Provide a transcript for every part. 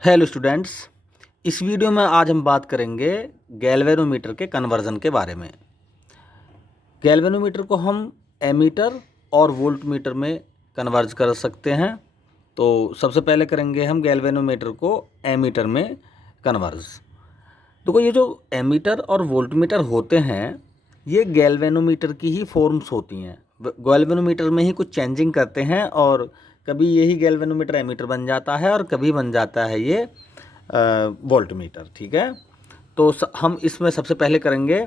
Hello students. इस video में आज हम बात करेंगे गैल्वेनोमीटर के कन्वर्जन के बारे में। गैल्वेनोमीटर को हम एमीटर और वोल्टमीटर में कन्वर्ज कर सकते हैं। तो सबसे पहले करेंगे हम गैल्वेनोमीटर को एमीटर में कन्वर्ज। देखो, ये जो एमीटर और वोल्टमीटर होते हैं ये गैल्वेनोमीटर की ही फॉर्म्स होती हैं। गैल्वेनोमीटर में ही कुछ चेंजिंग करते हैं और कभी यही गैल्वेनोमीटर एमीटर बन जाता है और कभी बन जाता है ये वोल्टमीटर। ठीक है, तो हम इसमें सबसे पहले करेंगे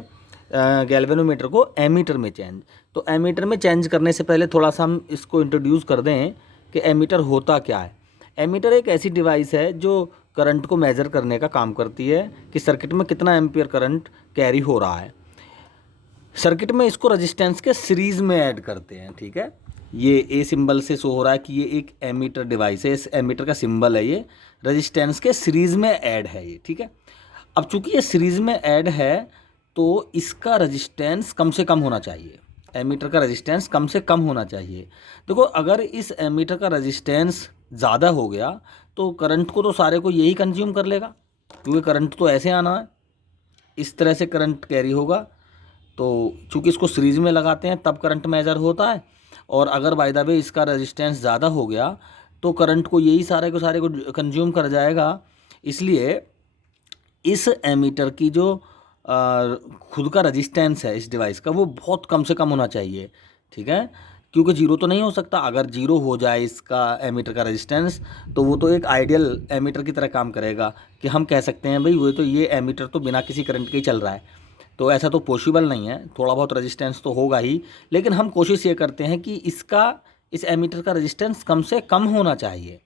गैल्वेनोमीटर को एमीटर में चेंज। तो एमीटर में चेंज करने से पहले थोड़ा सा हम इसको इंट्रोड्यूस कर दें कि एमीटर होता क्या है। एमीटर एक ऐसी डिवाइस है जो करंट को मेज़र करने का काम करती है कि सर्किट में कितना एम्पियर करंट कैरी हो रहा है। सर्किट में इसको रेजिस्टेंस के सीरीज़ में ऐड करते हैं। ठीक है, ये ए सिंबल से शो हो रहा है कि ये एक एमीटर डिवाइस है। इस एमीटर का सिंबल है ये, रेजिस्टेंस के सीरीज़ में ऐड है ये। ठीक है, अब चूंकि ये सीरीज़ में ऐड है तो इसका रेजिस्टेंस कम से कम होना चाहिए। एमीटर का रेजिस्टेंस कम से कम होना चाहिए। देखो, अगर इस एमीटर का रेजिस्टेंस ज़्यादा हो गया तो करंट को तो सारे को यही कंज्यूम कर लेगा, क्योंकि करंट तो ऐसे आना है, इस तरह से करंट कैरी होगा। तो चूंकि इसको सीरीज में लगाते हैं तब करंट मेजर होता है, और अगर बाय द वे इसका रेजिस्टेंस ज़्यादा हो गया तो करंट को यही सारे को कंज्यूम कर जाएगा। इसलिए इस एमीटर की जो खुद का रेजिस्टेंस है इस डिवाइस का वो बहुत कम से कम होना चाहिए। ठीक है, क्योंकि जीरो तो नहीं हो सकता। अगर जीरो हो जाए इसका एमीटर का रेजिस्टेंस तो वो तो एक आइडियल एमीटर की तरह काम करेगा कि हम कह सकते हैं भाई वो तो ये एमीटर तो बिना किसी करंट के ही चल रहा है। तो ऐसा तो पॉसिबल नहीं है, थोड़ा बहुत रेजिस्टेंस तो होगा ही, लेकिन हम कोशिश ये करते हैं कि इस एमीटर का रेजिस्टेंस कम से कम होना चाहिए।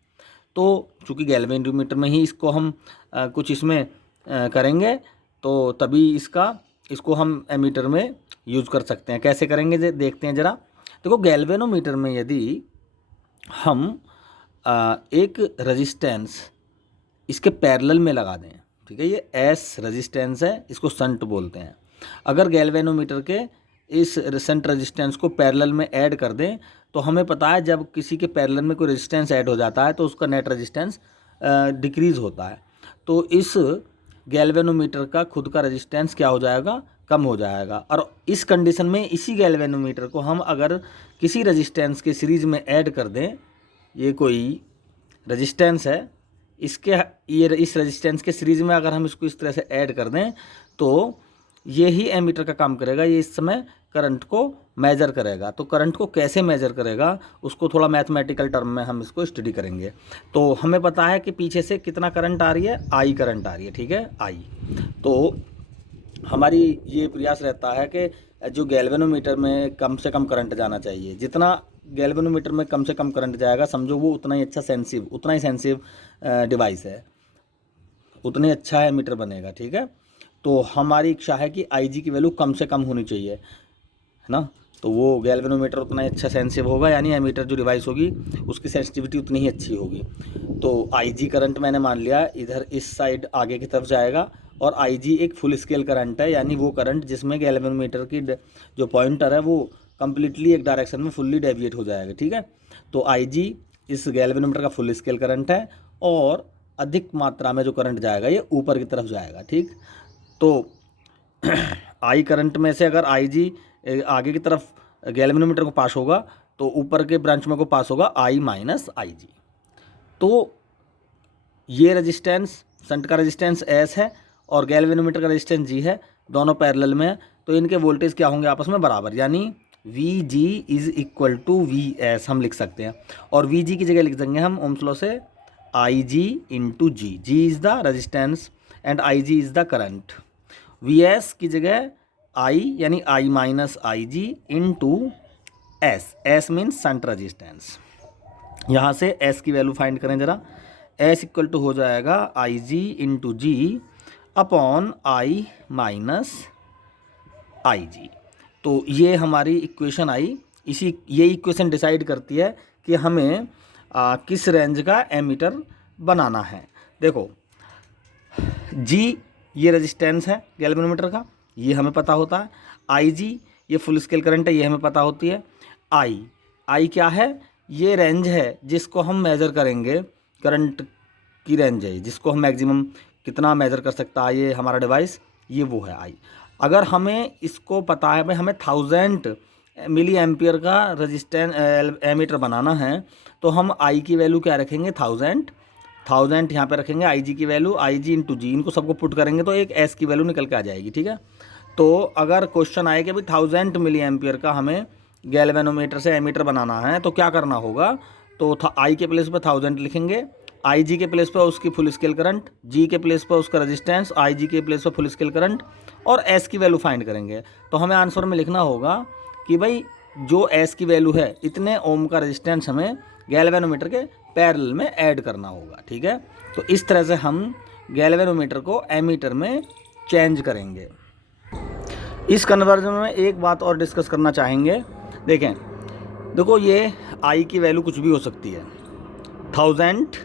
तो चूँकि गैल्वेनोमीटर में ही इसको हम कुछ इसमें करेंगे तो तभी इसको हम एमीटर में यूज़ कर सकते हैं। कैसे करेंगे देखते हैं ज़रा। देखो, गैल्वेनोमीटर में यदि हम एक रेजिस्टेंस इसके पैरेलल में लगा दें, ठीक है, ये एस रेजिस्टेंस है, इसको शंट बोलते हैं। अगर गैल्वेनोमीटर के इस शंट रेजिस्टेंस को पैरेलल में ऐड कर दें तो हमें पता है जब किसी के पैरेलल में कोई रेजिस्टेंस ऐड हो जाता है तो उसका नेट रेजिस्टेंस डिक्रीज़ होता है। तो इस गैल्वेनोमीटर का खुद का रेजिस्टेंस क्या हो जाएगा, कम हो जाएगा। और इस कंडीशन में इसी गैल्वेनोमीटर को हम अगर किसी रेजिस्टेंस के सीरीज़ में ऐड कर दें, ये कोई रेजिस्टेंस है, इस रेजिस्टेंस के सीरीज़ में अगर हम इसको इस तरह से ऐड कर दें तो ये ही एमीटर का काम करेगा। ये इस समय करंट को मेज़र करेगा। तो करंट को कैसे मेज़र करेगा उसको थोड़ा मैथमेटिकल टर्म में हम इसको स्टडी करेंगे। तो हमें पता है कि पीछे से कितना करंट आ रही है, आई करंट आ रही है। ठीक है, आई। तो हमारी ये प्रयास रहता है कि जो गैल्वेनोमीटर में कम से कम करंट जाना चाहिए। जितना गैल्वेनोमीटर में कम से कम करंट जाएगा समझो वो उतना ही अच्छा उतना ही सेंसिव डिवाइस है, उतने अच्छा एमीटर बनेगा। ठीक है, तो हमारी इच्छा है कि आई की वैल्यू कम से कम होनी चाहिए, है ना। तो वो गैल्वेनोमीटर उतना ही अच्छा सेंसिव होगा, यानी एमीटर जो डिवाइस होगी उसकी सेंसिटिविटी उतनी ही अच्छी होगी। तो आई करंट मैंने मान लिया इधर इस साइड आगे की तरफ जाएगा, और आई एक फुल स्केल करंट है, यानी वो करंट जिसमें गैल्वेनोमीटर की जो पॉइंटर है वो कम्प्लीटली एक डायरेक्शन में फुल्ली डेविएट हो जाएगा। ठीक है, तो आई इस गैल्वेनोमीटर का फुल स्केल करंट है, और अधिक मात्रा में जो करंट जाएगा ये ऊपर की तरफ जाएगा। ठीक, तो आई करंट में से अगर आई आगे की तरफ गैल्वेनोमीटर को पास होगा तो ऊपर के ब्रांच में को पास होगा आई माइनस आई। तो ये रेजिस्टेंस शंट का रेजिस्टेंस एस है और गैल्वेनोमीटर का रेजिस्टेंस जी है, दोनों पैरेलल में है। तो इनके वोल्टेज क्या होंगे आपस में बराबर, यानी V G is equal to V S हम लिख सकते हैं। और वी जी की जगह लिख देंगे हम ओम्स लॉ से I G into G. G is the resistance and I G is the current. V S की जगह आई यानी I minus I G into S. S means shunt resistance. यहाँ से एस की वैल्यू फाइंड करें ज़रा। S equal to हो जाएगा I G into G upon I minus I G. तो ये हमारी इक्वेशन आई। ये इक्वेशन डिसाइड करती है कि हमें किस रेंज का एमीटर बनाना है। देखो, जी ये रेजिस्टेंस है गैल्वेनोमीटर का, ये हमें पता होता है। आई जी ये फुल स्केल करंट है, ये हमें पता होती है। आई क्या है, ये रेंज है जिसको हम मेज़र करेंगे करंट की रेंज है, जिसको हम मैक्सिमम कितना मेज़र कर सकता है ये हमारा डिवाइस, ये वो है आई। अगर हमें इसको पता है भाई हमें 1000 मिली एम्पियर का रजिस्टेंस एमीटर बनाना है, तो हम आई की वैल्यू क्या रखेंगे, 1000 यहाँ पे रखेंगे, आई जी की वैल्यू, आई जी इंटू जी, इनको सबको पुट करेंगे तो एक एस की वैल्यू निकल के आ जाएगी। ठीक है, तो अगर क्वेश्चन आए कि भाई 1000 मिली एम्पियर का हमें गैल्वेनोमीटर से एमीटर बनाना है तो क्या करना होगा, तो आई के प्लेस पर 1000 लिखेंगे, आई जी के प्लेस पर उसकी फुल स्केल करंट, जी के प्लेस पर उसका रेजिस्टेंस, आई जी के प्लेस पर फुल स्केल करंट, और एस की वैल्यू फाइंड करेंगे। तो हमें आंसर में लिखना होगा कि भाई जो एस की वैल्यू है इतने ओम का रेजिस्टेंस हमें गैल्वेनोमीटर के पैरेलल में ऐड करना होगा। ठीक है, तो इस तरह से हम गैल्वेनोमीटर को एमीटर में चेंज करेंगे। इस कन्वर्जन में एक बात और डिस्कस करना चाहेंगे। देखो ये आई की वैल्यू कुछ भी हो सकती है, 1000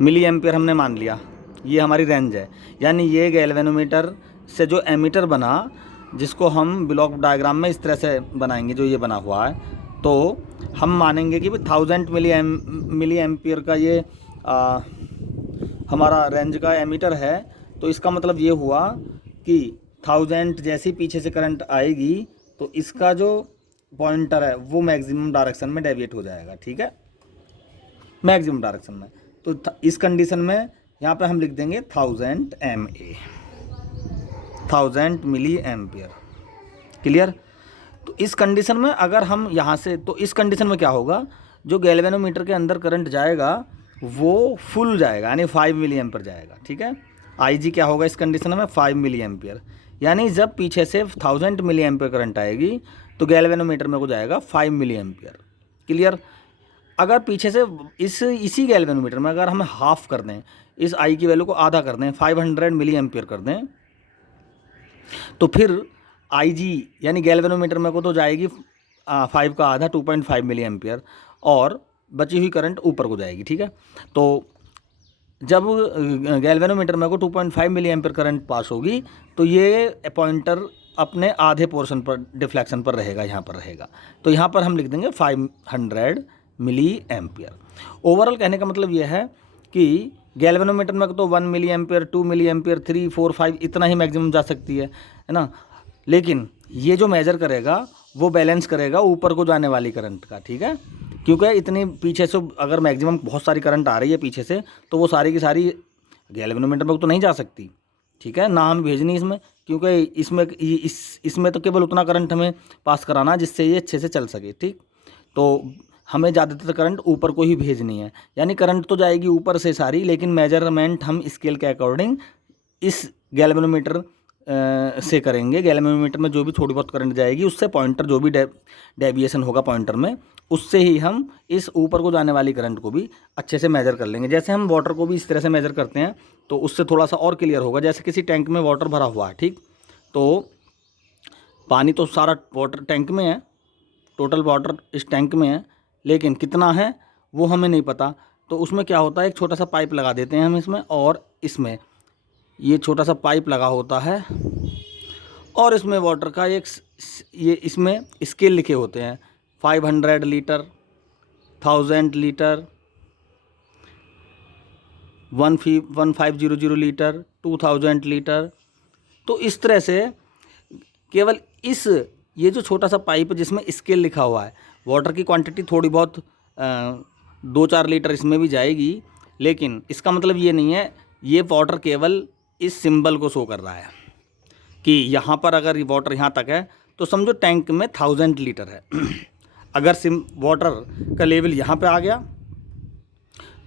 मिली एम्पियर हमने मान लिया, ये हमारी रेंज है, यानी ये गैल्वेनोमीटर से जो एमीटर बना, जिसको हम ब्लॉक डायग्राम में इस तरह से बनाएंगे जो ये बना हुआ है, तो हम मानेंगे कि 1000 मिली एम्पियर का ये हमारा रेंज का एमीटर है। तो इसका मतलब ये हुआ कि 1000 जैसे पीछे से करंट आएगी तो इसका जो पॉइंटर है वो मैक्सिमम डायरेक्शन में डेविएट हो जाएगा। ठीक है, मैक्सिमम डायरेक्शन में। तो इस कंडीशन में यहाँ पे हम लिख देंगे 1000 MA, 1000 मिली एम्पियर। क्लियर? तो इस कंडीशन में अगर हम यहाँ से, तो इस कंडीशन में क्या होगा, जो गैल्वेनोमीटर के अंदर करंट जाएगा वो फुल जाएगा, यानी 5 मिली एम्पियर जाएगा। ठीक है, आई जी क्या होगा इस कंडीशन में, 5 मिली एम्पियर, यानी जब पीछे से 1000 मिली एम्पियर करंट आएगी तो गैल्वेनोमीटर में को जाएगा 5 मिली एम्पियर। क्लियर? अगर पीछे से इसी गैल्वेनोमीटर में अगर हम हाफ कर दें, इस आई की वैल्यू को आधा कर दें, 500 मिली एम्पियर कर दें, तो फिर आई जी यानी गैल्वेनोमीटर में को तो जाएगी 5 का आधा 2.5 मिली एम्पियर, और बची हुई करंट ऊपर को जाएगी। ठीक है, तो जब गैल्वेनोमीटर में को 2.5 मिली एम्पियर करंट पास होगी तो ये पॉइंटर अपने आधे पोर्शन पर डिफ्लेक्शन पर रहेगा, यहाँ पर रहेगा। तो यहाँ पर हम लिख देंगे 500 मिली एम्पियर। ओवरऑल कहने का मतलब यह है कि गैल्वेनोमीटर में तो 1 मिली एम्पियर, 2 मिली एम्पियर, 3, 4, 5 इतना ही मैक्सिमम जा सकती है ना, लेकिन ये जो मेजर करेगा वो बैलेंस करेगा ऊपर को जाने वाली करंट का। ठीक है, क्योंकि इतनी पीछे से अगर मैक्सिमम बहुत सारी करंट आ रही है पीछे से, तो वो सारी की सारी गैल्वेनोमीटर में तो नहीं जा सकती। ठीक है, ना हम भेजनी इसमें, क्योंकि इसमें तो केवल उतना करंट हमें पास कराना जिससे ये अच्छे से चल सके। ठीक, तो हमें ज़्यादातर करंट ऊपर को ही भेजनी है, यानी करंट तो जाएगी ऊपर से सारी, लेकिन मेजरमेंट हम स्केल के अकॉर्डिंग इस गैल्वेनोमीटर से करेंगे। गैल्वेनोमीटर में जो भी थोड़ी बहुत करंट जाएगी उससे पॉइंटर जो भी डेविएशन होगा पॉइंटर में, उससे ही हम इस ऊपर को जाने वाली करंट को भी अच्छे से मेजर कर लेंगे। जैसे हम वाटर को भी इस तरह से मेजर करते हैं तो उससे थोड़ा सा और क्लियर होगा। जैसे किसी टैंक में वाटर भरा हुआ है, ठीक, तो पानी तो सारा वाटर टैंक में है, टोटल वाटर इस टैंक में है, लेकिन कितना है वो हमें नहीं पता। तो उसमें क्या होता है, एक छोटा सा पाइप लगा देते हैं हम इसमें, और इसमें ये छोटा सा पाइप लगा होता है, और इसमें वाटर का एक ये इसमें स्केल लिखे होते हैं, 500 लीटर, 1000 लीटर, 1500 लीटर, 2000 लीटर। तो इस तरह से केवल इस ये जो छोटा सा पाइप जिसमें स्केल लिखा हुआ है, वाटर की क्वांटिटी थोड़ी बहुत 2-4 लीटर इसमें भी जाएगी, लेकिन इसका मतलब ये नहीं है, ये वाटर केवल इस सिंबल को शो कर रहा है कि यहाँ पर अगर वाटर यहाँ तक है तो समझो टैंक में 1000 लीटर है। अगर वाटर का लेवल यहाँ पे आ गया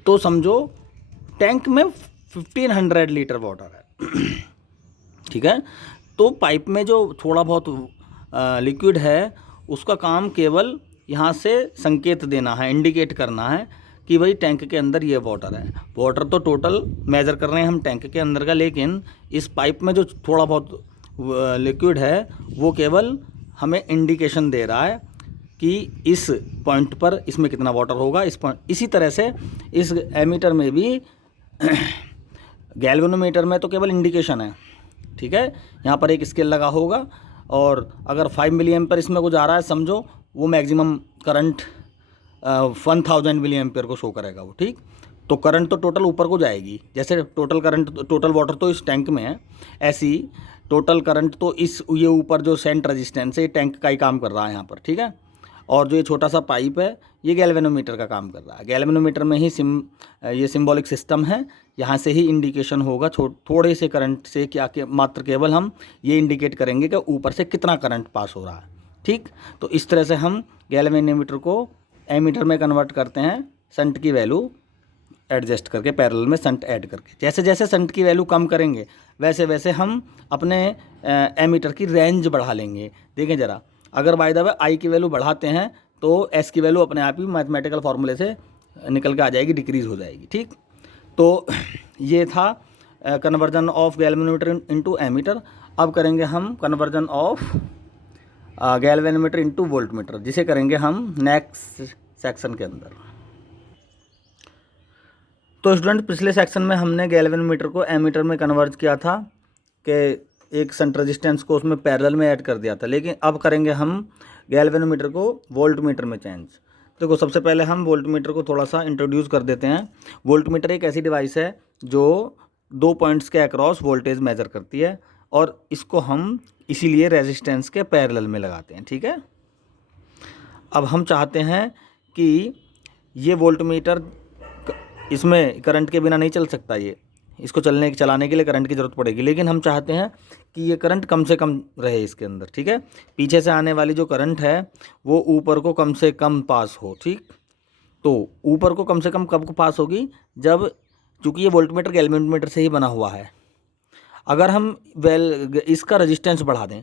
तो समझो टैंक में 1500 लीटर वाटर है। ठीक है, तो पाइप में जो थोड़ा बहुत लिक्विड है उसका काम केवल यहाँ से संकेत देना है, इंडिकेट करना है कि भाई टैंक के अंदर ये वाटर है। वाटर तो टोटल मेज़र कर रहे हैं हम टैंक के अंदर का, लेकिन इस पाइप में जो थोड़ा बहुत लिक्विड है वो केवल हमें इंडिकेशन दे रहा है कि इस पॉइंट पर इसमें कितना वाटर होगा, इस पॉइंट। इसी तरह से इस एमीटर में भी गैल्वेनोमीटर में तो केवल इंडिकेशन है। ठीक है, यहाँ पर एक स्केल लगा होगा, और अगर 5 मिली एम्पियर इसमें को जा रहा है, समझो वो मैक्सिमम करंट 1000 मिली एम्पियर को शो करेगा वो। ठीक, तो करंट तो टोटल ऊपर को जाएगी, जैसे टोटल करंट, टोटल वाटर तो इस टैंक में है, ऐसी टोटल करंट तो इस ये ऊपर जो सेंट रेजिस्टेंस है ये टैंक का ही काम कर रहा है यहाँ पर, ठीक है। और जो ये छोटा सा पाइप है ये गैल्वेनोमीटर का काम कर रहा है। गैल्वेनोमीटर में ही ये सिंबॉलिक सिस्टम है, यहाँ से ही इंडिकेशन होगा थोड़े से करंट से, क्या कि मात्र केवल हम ये इंडिकेट करेंगे कि ऊपर से कितना करंट पास हो रहा है, ठीक। तो इस तरह से हम गैल्वेनोमीटर को एमीटर में कन्वर्ट करते हैं, शंट की वैल्यू एडजस्ट करके, पैरेलल में शंट ऐड करके। जैसे जैसे शंट की वैल्यू कम करेंगे वैसे वैसे हम अपने एमीटर की रेंज बढ़ा लेंगे। देखें ज़रा, अगर बाय द वे आई की वैल्यू बढ़ाते हैं तो एस की वैल्यू अपने आप ही मैथमेटिकल फार्मूले से निकल के आ जाएगी, डिक्रीज़ हो जाएगी, ठीक। तो ये था conversion of galvanometer into ammeter. अब करेंगे हम conversion of galvanometer into voltmeter, जिसे करेंगे हम नेक्स्ट सेक्शन के अंदर। तो स्टूडेंट, पिछले सेक्शन में हमने गैल्वेनोमीटर को एमीटर में कन्वर्ट किया था कि एक शंट रेजिस्टेंस को उसमें पैरेलल में ऐड कर दिया था, लेकिन अब करेंगे हम गैल्वेनोमीटर को वोल्टमीटर में चेंज। देखो, सबसे पहले हम वोल्टमीटर को थोड़ा सा इंट्रोड्यूस कर देते हैं। वोल्टमीटर एक ऐसी डिवाइस है जो 2 पॉइंट्स के अक्रॉस वोल्टेज मेजर करती है, और इसको हम इसीलिए रेजिस्टेंस के पैरेलल में लगाते हैं, ठीक है। अब हम चाहते हैं कि ये वोल्टमीटर, इसमें करंट के बिना नहीं चल सकता, ये इसको चलाने के लिए करंट की ज़रूरत पड़ेगी, लेकिन हम चाहते हैं कि ये करंट कम से कम रहे इसके अंदर, ठीक है। पीछे से आने वाली जो करंट है वो ऊपर को कम से कम पास हो, ठीक। तो ऊपर को कम से कम कब को पास होगी, जब, चूँकि ये वोल्टमीटर गैल्वेनोमीटर से ही बना हुआ है, अगर हम इसका रजिस्टेंस बढ़ा दें,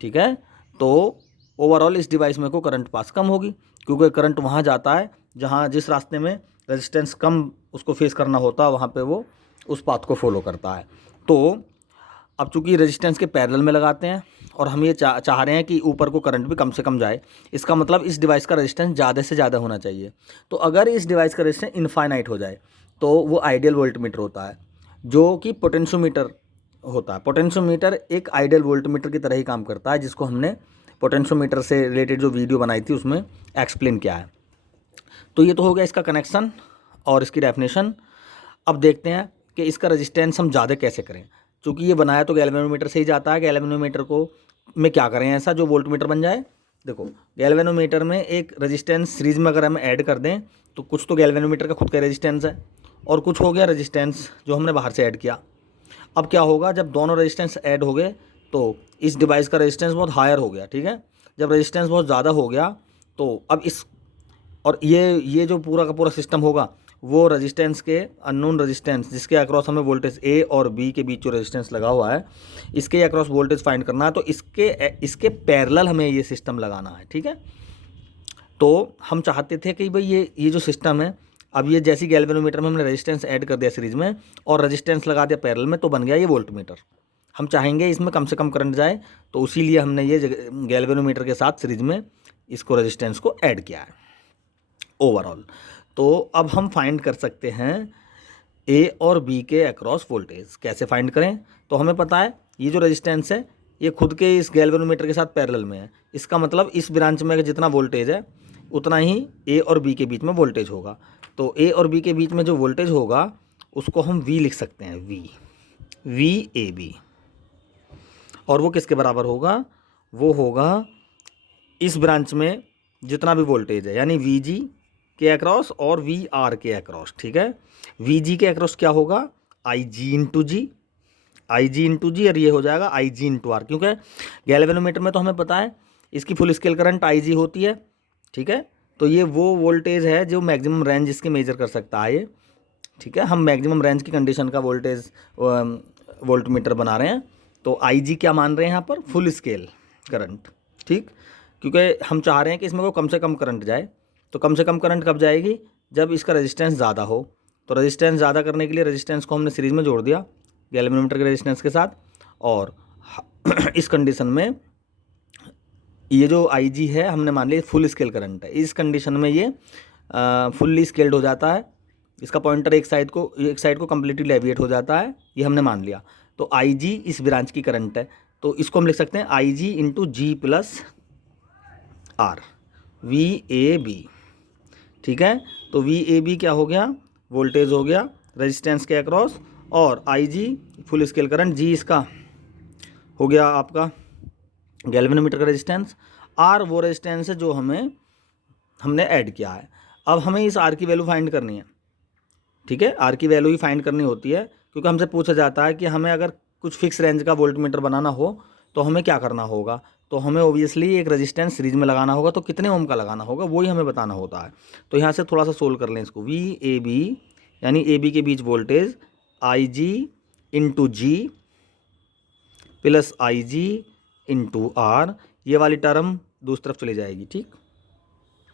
ठीक है, तो ओवरऑल इस डिवाइस में को करंट पास कम होगी, क्योंकि करंट वहाँ जाता है जहाँ जिस रास्ते में रेजिस्टेंस कम उसको फेस करना होता है, वहाँ पे वो उस पाथ को फॉलो करता है। तो अब चूंकि रेजिस्टेंस के पैरेलल में लगाते हैं और हम ये चाह रहे हैं कि ऊपर को करंट भी कम से कम जाए, इसका मतलब इस डिवाइस का रेजिस्टेंस ज़्यादा से ज़्यादा होना चाहिए। तो अगर इस डिवाइस का रेजिस्टेंस इनफाइनाइट हो जाए तो वो आइडियल वोल्टमीटर होता है, जो कि पोटेंशियोमीटर होता है। पोटेंशियोमीटर एक आइडियल वोल्टमीटर की तरह ही काम करता है, जिसको हमने पोटेंशियोमीटर से रिलेटेड जो वीडियो बनाई थी उसमें एक्सप्लेन किया है। तो ये तो हो गया इसका कनेक्शन और इसकी डेफिनेशन। अब देखते हैं कि इसका रेजिस्टेंस हम ज़्यादा कैसे करें। चूँकि ये बनाया तो गैल्वेनोमीटर से ही जाता है, गैल्वेनोमीटर को में क्या करें ऐसा जो वोल्टमीटर बन जाए। देखो, गैल्वेनोमीटर में एक रेजिस्टेंस सीरीज में अगर हम ऐड कर दें तो कुछ तो गैल्वेनोमीटर का खुद का रेजिस्टेंस है और कुछ हो गया रेजिस्टेंस जो हमने बाहर से ऐड किया। अब क्या होगा, जब दोनों रेजिस्टेंस ऐड हो गए तो इस डिवाइस का रेजिस्टेंस बहुत हायर हो गया, ठीक है। जब रेजिस्टेंस बहुत ज़्यादा हो गया तो अब इस, और ये जो पूरा का पूरा सिस्टम होगा वो रेजिस्टेंस के अननोन रेजिस्टेंस, जिसके अक्रॉस हमें वोल्टेज ए और बी के बीच जो रेजिस्टेंस लगा हुआ है, इसके अक्रॉस वोल्टेज फाइंड करना है। तो इसके पैरेलल हमें ये सिस्टम लगाना है, ठीक है। तो हम चाहते थे कि भाई ये जो सिस्टम है, अब ये जैसी गैल्वेनोमीटर में हमने रेजिस्टेंस ऐड कर दिया सीरीज में और रेजिस्टेंस लगा दिया पैरेलल में, तो बन गया ये वोल्टमीटर। हम चाहेंगे इसमें कम से कम करंट जाए, तो इसीलिए हमने ये गैल्वेनोमीटर के साथ सीरीज में इसको रेजिस्टेंस को ऐड किया है ओवरऑल। तो अब हम फाइंड कर सकते हैं ए और बी के अक्रॉस वोल्टेज। कैसे फाइंड करें, तो हमें पता है ये जो रेजिस्टेंस है ये खुद के इस गैल्वेनोमीटर के साथ पैरेलल में है। इसका मतलब इस ब्रांच में जितना वोल्टेज है उतना ही ए और बी के बीच में वोल्टेज होगा। तो ए और बी के बीच में जो वोल्टेज होगा उसको हम वी लिख सकते हैं, वी ए बी। और वो किसके बराबर होगा, वो होगा इस ब्रांच में जितना भी वोल्टेज है, यानी वी जी के अक्रॉस और वी आर के अक्रॉस, ठीक है। वी जी के अक्रॉस क्या होगा, आई जी इंटू जी, आई जी इंटू जी, और ये हो जाएगा आई जी इंटू आर, क्योंकि गैल्वेनोमीटर में तो हमें पता है इसकी फुल स्केल करंट आई जी होती है, ठीक है। तो ये वो वोल्टेज है जो मैक्सिमम रेंज इसके मेजर कर सकता है ये, ठीक है। हम मैक्सिमम रेंज की कंडीशन का वोल्टेज वोल्टमीटर बना रहे हैं। तो आई जी क्या मान रहे हैं यहाँ पर, फुल स्केल करंट, ठीक, क्योंकि हम चाह रहे हैं कि इसमें को कम से कम करंट जाए। तो कम से कम करंट कब जाएगी, जब इसका रेजिस्टेंस ज़्यादा हो। तो रेजिस्टेंस ज़्यादा करने के लिए रेजिस्टेंस को हमने सीरीज में जोड़ दिया गैल्वेनोमीटर के रेजिस्टेंस के साथ, और इस कंडीशन में ये जो आई जी है हमने मान लिया फुल स्केल करंट है। इस कंडीशन में ये फुल्ली स्केल्ड हो जाता है, इसका पॉइंटर एक साइड को कम्प्लीटली डेविएट हो जाता है, ये हमने मान लिया। तो आई जी इस ब्रांच की करंट है, तो इसको हम लिख सकते हैं I G into G plus R, V A B, ठीक है। तो वी ए बी क्या हो गया, वोल्टेज हो गया रेजिस्टेंस के अक्रॉस, और आई जी फुल स्केल करंट, जी इसका हो गया आपका गैल्वेनोमीटर का रेजिस्टेंस, आर वो रेजिस्टेंस है जो हमने ऐड किया है। अब हमें इस आर की वैल्यू फाइंड करनी है, ठीक है, आर की वैल्यू ही फाइंड करनी होती है, क्योंकि हमसे पूछा जाता है कि हमें अगर कुछ फिक्स रेंज का वोल्टमीटर बनाना हो तो हमें क्या करना होगा। तो हमें ओबियसली एक रेजिस्टेंस सीरीज में लगाना होगा, तो कितने ओम का लगाना होगा वही हमें बताना होता है। तो यहाँ से थोड़ा सा सोल्व कर लें इसको, वी ए बी यानी ए बी के बीच voltage I G into G plus I G into R, ये वाली टर्म दूसरी तरफ चली जाएगी, ठीक।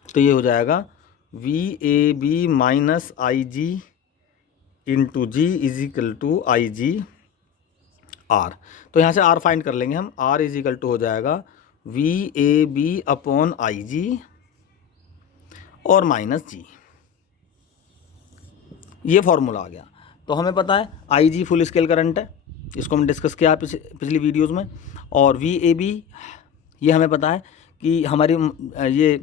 तो ये हो जाएगा V A B minus I G into G is equal to I G R. तो यहाँ से आर फाइंड कर लेंगे हम, आर इज इक्वल टू हो जाएगा V A B upon I G और माइनस जी, ये फॉर्मूला आ गया। तो हमें पता है आई जी फुल स्केल करंट है, इसको हम डिस्कस किया पिछली वीडियोस में, और वी ए बी ये हमें पता है कि हमारी ये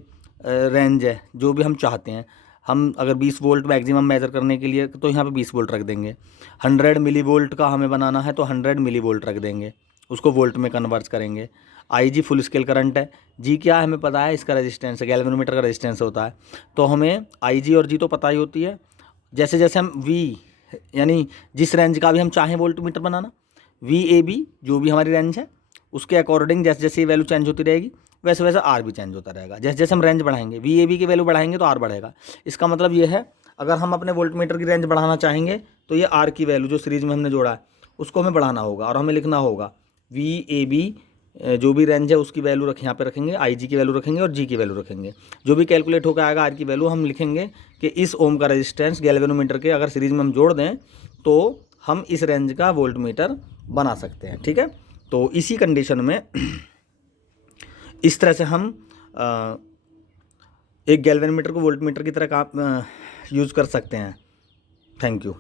रेंज है जो भी हम चाहते हैं। हम अगर 20 वोल्ट मैक्सिमम मेज़र करने के लिए तो यहाँ पे 20 वोल्ट रख देंगे, 100 मिली वोल्ट का हमें बनाना है तो 100 मिली वोल्ट रख देंगे, उसको वोल्ट में कन्वर्ट करेंगे। आई जी फुल स्केल करंट है, जी क्या है हमें पता है, इसका रेजिस्टेंस है, गैल्वेनोमीटर का रेजिस्टेंस होता है। तो हमें आई जी और जी तो पता ही होती है, जैसे जैसे हम वी यानी जिस रेंज का भी हम चाहें वोल्टमीटर बनाना, वी ए बी जो भी हमारी रेंज है उसके अकॉर्डिंग जैसे जैसे ये वैल्यू चेंज होती रहेगी वैसे वैसे आर भी चेंज होता रहेगा। जैसे जैसे हम रेंज बढ़ाएंगे, वी ए बी की वैल्यू बढ़ाएंगे तो आर बढ़ेगा। इसका मतलब ये है अगर हम अपने वोल्टमीटर की रेंज बढ़ाना चाहेंगे तो ये आर की वैल्यू जो सीरीज में हमने जोड़ा है उसको हमें बढ़ाना होगा, और हमें लिखना होगा वी ए बी जो भी रेंज है उसकी वैल्यू यहाँ पे रखेंगे, आई जी की वैल्यू रखेंगे और जी की वैल्यू रखेंगे। जो भी कैलकुलेट होकर आएगा आर की वैल्यू हम लिखेंगे कि इस ओम का रेजिस्टेंस गैल्वेनोमीटर के अगर सीरीज में हम जोड़ दें तो हम इस रेंज का वोल्टमीटर बना सकते हैं, ठीक है। तो इसी कंडीशन में इस तरह से हम एक गैल्वेनोमीटर को वोल्टमीटर की तरह यूज़ कर सकते हैं। Thank you.